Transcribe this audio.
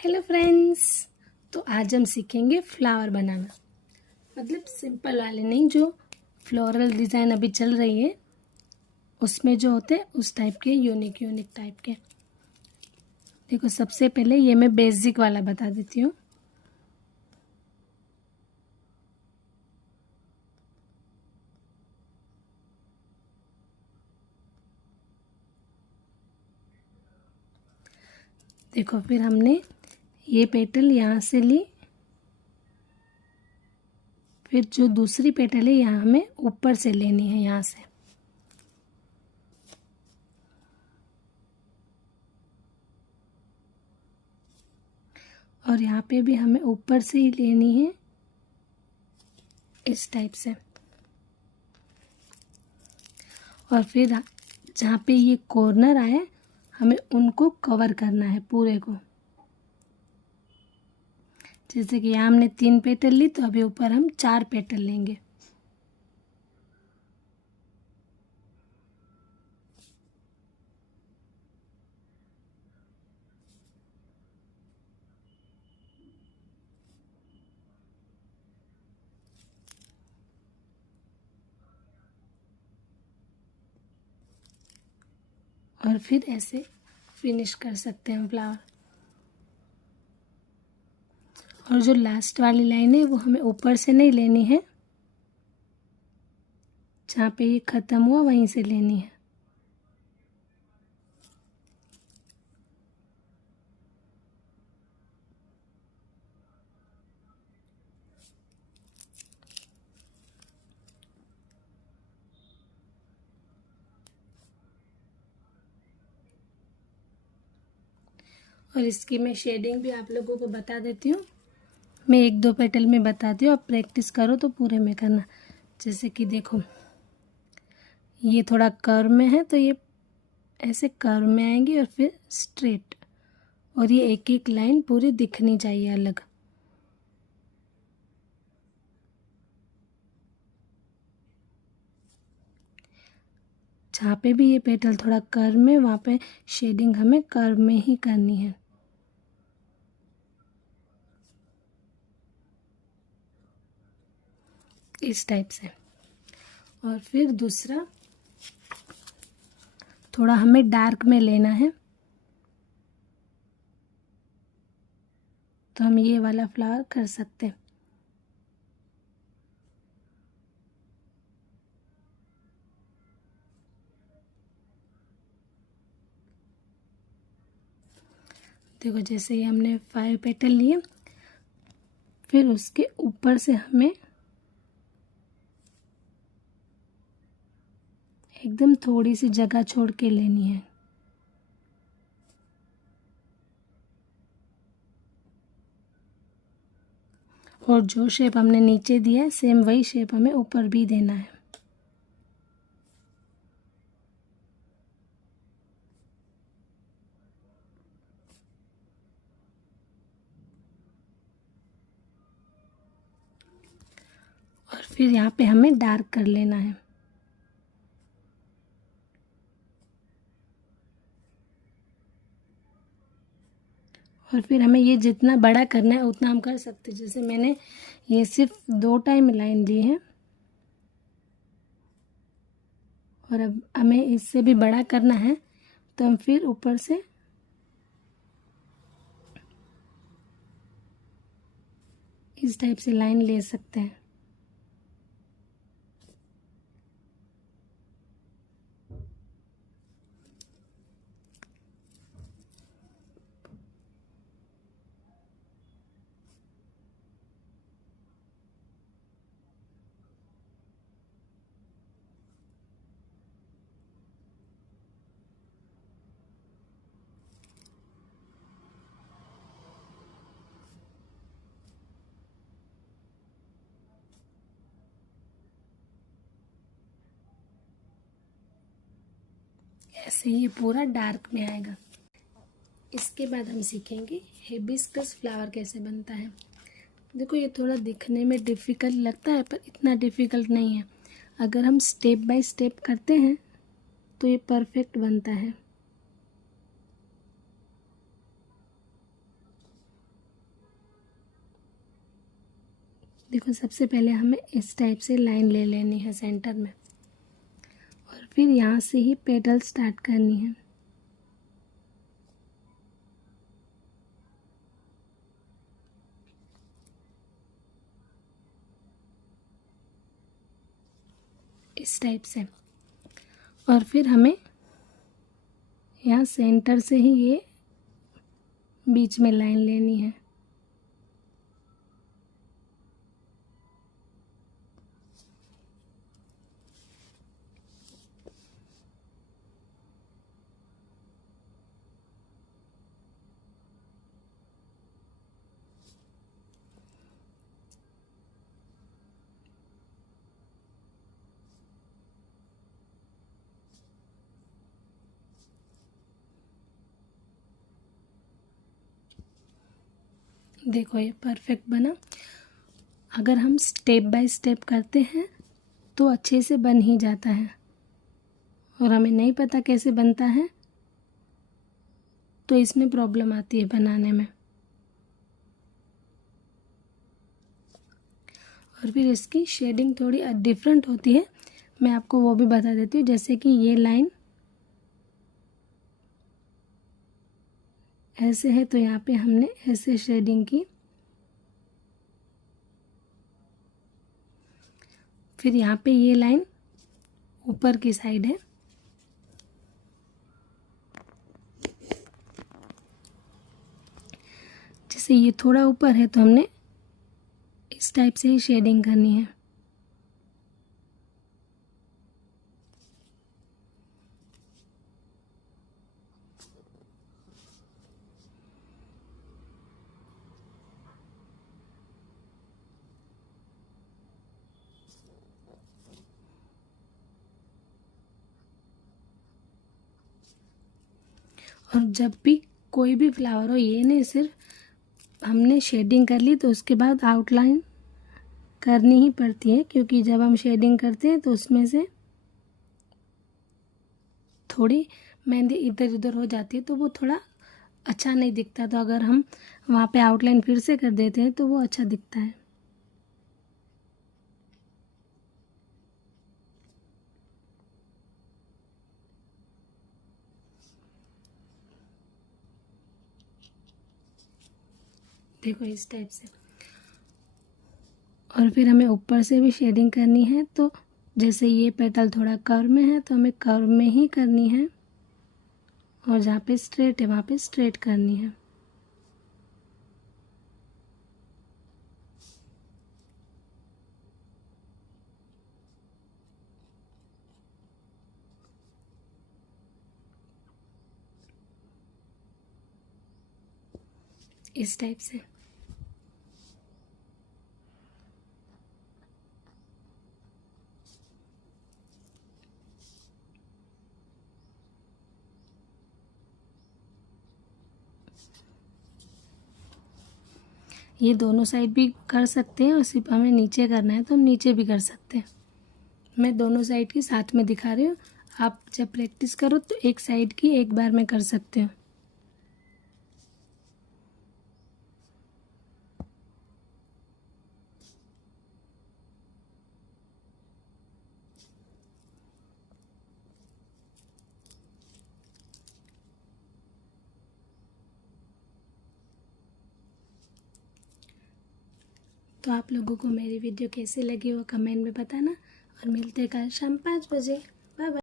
Hello friends. तो आज हम सीखेंगे फ्लावर बनाना, मतलब सिंपल वाले नहीं, जो फ्लोरल डिज़ाइन अभी चल रही है उसमें जो होते हैं उस टाइप के, यूनिक यूनिक टाइप के। देखो, सबसे पहले ये मैं बेसिक वाला बता देती हूँ। देखो, फिर हमने ये पेटल यहाँ से ली, फिर जो दूसरी पेटल है यहाँ हमें ऊपर से लेनी है, यहाँ से। और यहाँ पे भी हमें ऊपर से ही लेनी है, इस टाइप से। और फिर जहाँ पे ये कॉर्नर आए हमें उनको कवर करना है पूरे को। जैसे कि यहाँ हमने 3 पेटल ली, तो अभी ऊपर हम 4 पेटल लेंगे। और फिर ऐसे फिनिश कर सकते हैं हम फ्लावर। और जो लास्ट वाली लाइन है वो हमें ऊपर से नहीं लेनी है, जहाँ पे ये ख़त्म हुआ वहीं से लेनी है। और इसकी मैं शेडिंग भी आप लोगों को बता देती हूँ। मैं 1-2 पेटल में बताती हूँ, आप प्रैक्टिस करो तो पूरे में करना। जैसे कि देखो, ये थोड़ा कर्व में है तो ये ऐसे कर्व में आएंगी और फिर स्ट्रेट, और ये एक एक लाइन पूरी दिखनी चाहिए अलग। जहाँ पे भी ये पेटल थोड़ा कर्व में, वहाँ पे शेडिंग हमें कर्व में ही करनी है, इस टाइप से। और फिर दूसरा थोड़ा हमें डार्क में लेना है, तो हम ये वाला फ्लावर कर सकते हैं। देखो, जैसे ही हमने 5 पेटल लिए, फिर उसके ऊपर से हमें एकदम थोड़ी सी जगह छोड़ के लेनी है। और जो शेप हमने नीचे दिया है सेम वही शेप हमें ऊपर भी देना है। और फिर यहाँ पे हमें डार्क कर लेना है। और फिर हमें ये जितना बड़ा करना है उतना हम कर सकते हैं। जैसे मैंने ये सिर्फ 2 टाइम लाइन दी है, और अब हमें इससे भी बड़ा करना है, तो हम फिर ऊपर से इस टाइप से लाइन ले सकते हैं। ऐसे ये पूरा डार्क में आएगा। इसके बाद हम सीखेंगे हिबिस्कस फ्लावर कैसे बनता है। देखो, ये थोड़ा दिखने में डिफ़िकल्ट लगता है, पर इतना डिफ़िकल्ट नहीं है। अगर हम स्टेप बाय स्टेप करते हैं तो ये परफेक्ट बनता है। देखो सबसे पहले हमें इस टाइप से लाइन ले लेनी है सेंटर में, और फिर यहाँ से ही पेटल स्टार्ट करनी है। इस टाइप से, और फिर हमें यहाँ सेंटर से ही ये बीच में लाइन लेनी है। देखो ये परफेक्ट बना। अगर हम स्टेप बाय स्टेप करते हैं तो अच्छे से बन ही जाता है, और हमें नहीं पता कैसे बनता है तो इसमें प्रॉब्लम आती है बनाने में। और फिर इसकी शेडिंग थोड़ी डिफरेंट होती है, मैं आपको वो भी बता देती हूँ। जैसे कि ये लाइन ऐसे है तो यहाँ पे हमने ऐसे शेडिंग की, फिर यहाँ पे ये लाइन ऊपर की साइड है, जैसे ये थोड़ा ऊपर है तो हमने इस टाइप से ही शेडिंग करनी है। और जब भी कोई भी फ्लावर हो, ये नहीं सिर्फ हमने शेडिंग कर ली तो उसके बाद आउटलाइन करनी ही पड़ती है, क्योंकि जब हम शेडिंग करते हैं तो उसमें से थोड़ी मेहंदी इधर उधर हो जाती है तो वो थोड़ा अच्छा नहीं दिखता। तो अगर हम वहाँ पे आउटलाइन फिर से कर देते हैं तो वो अच्छा दिखता है। देखो इस टाइप से। और फिर हमें ऊपर से भी शेडिंग करनी है, तो जैसे ये पेटल थोड़ा कर्व में है तो हमें कर्व में ही करनी है, और जहाँ पे स्ट्रेट है वहाँ पे स्ट्रेट करनी है। इस टाइप से। ये दोनों साइड भी कर सकते हैं, और सिर्फ हमें नीचे करना है तो हम नीचे भी कर सकते हैं। मैं दोनों साइड की साथ में दिखा रही हूँ। आप जब प्रैक्टिस करो तो एक साइड की एक बार में कर सकते हो। तो आप लोगों को मेरी वीडियो कैसी लगी वो कमेंट में बताना, और मिलते हैं कल शाम 5 बजे। Bye bye.